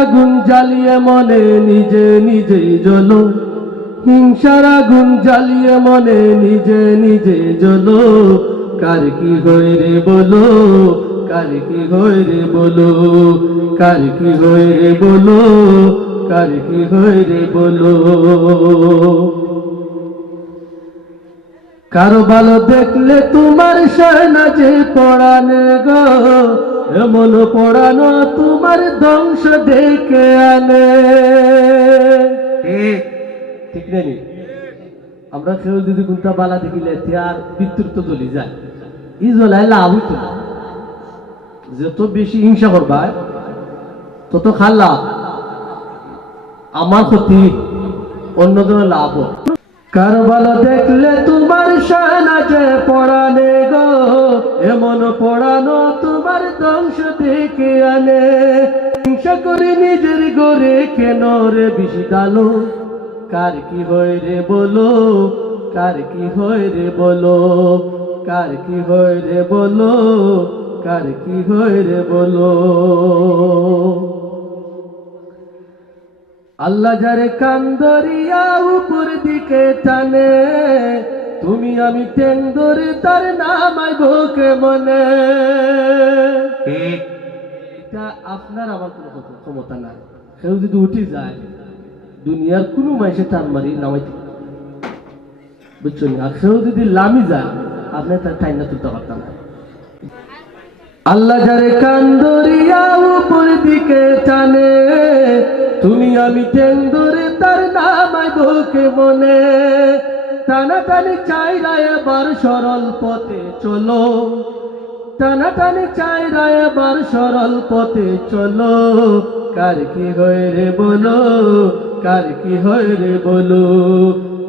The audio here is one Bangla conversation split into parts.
আগুন জ্বালিয়ে মনে নিজে নিজেই জ্বলো, হিংসার আগুন জ্বালিয়ে মনে নিজে নিজে জ্বলো। কার কি হয় রে বলো, কার কি হয় রে বলো, কার কি হয় রে বলো, কার কি হয় রে বলো। কারো ভালো দেখলে তোমার সায়না যে পড়ানে গো, এমন পড়ানো তোমার ধ্বংস ডেকে আনে। ঠিক নেই? আমরা কেউ যদি কোনটা বালা দেখিলে আর পিতৃত্ব চলি যায়, ই জ্বলাই লাভ হইতো না। যত বেশি হিংসা করবা তত খাল্লা আমার ক্ষতি, অন্যজনের লাভ। কারো ভালো দেখলে তোমার সায়না যে পড়ানে গো, এমন পড়ানো তোমার ধ্বংস ডেকে আনে। হিংসা করে নিজের ঘরে কেন রে বিষ ডালো, কার কি হয় রে বলো, কার কি হয় রে বলো, কার কি হয় রে বলো, কার কি হয় রে বলো। আল্লাহ যারে কান ধরিয়া উপর দিকে টানে, তুমি আমি টেন ধরে তার নামাইব কে মনে। এটা আপনার আমার কোনো ক্ষমতা নাই। কেউ যদি উঠে যায় দুনিয়ার কোনো মানুষের টান মারি নামাইতে, বুঝছেন? আর কেউ যদি লামি যায় আপনি তার টাইনা তুলতে পারতাম না। আল্লাহ যারে কান ধরিয়া উপর দিকে টানে, তুমি আমি টেন ধরে তার নামাইব কে মনে। টানাটানি চাইরা এবার সরল পথে চলো, টানাটানি চাইরা এবার সরল পথে চলো। কার কি হয় রে বলো, কার কি হয় রে বলো,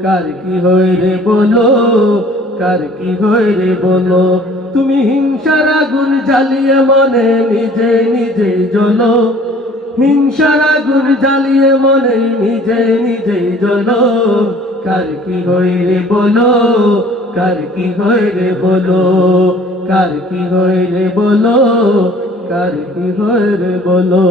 কার কি হয় রে বলো, কার কি হয় রে বলো। তুমি হিংসার আগুন জ্বালিয়ে মনে নিজে নিজে জ্বলো, হিংসার আগুন জ্বালিয়ে মনে নিজে নিজে জ্বলো। কার কি হয় রে বলো, কার কি হয় রে বলো, কার কি হয় রে বলো, কার কি হয় রে বলো।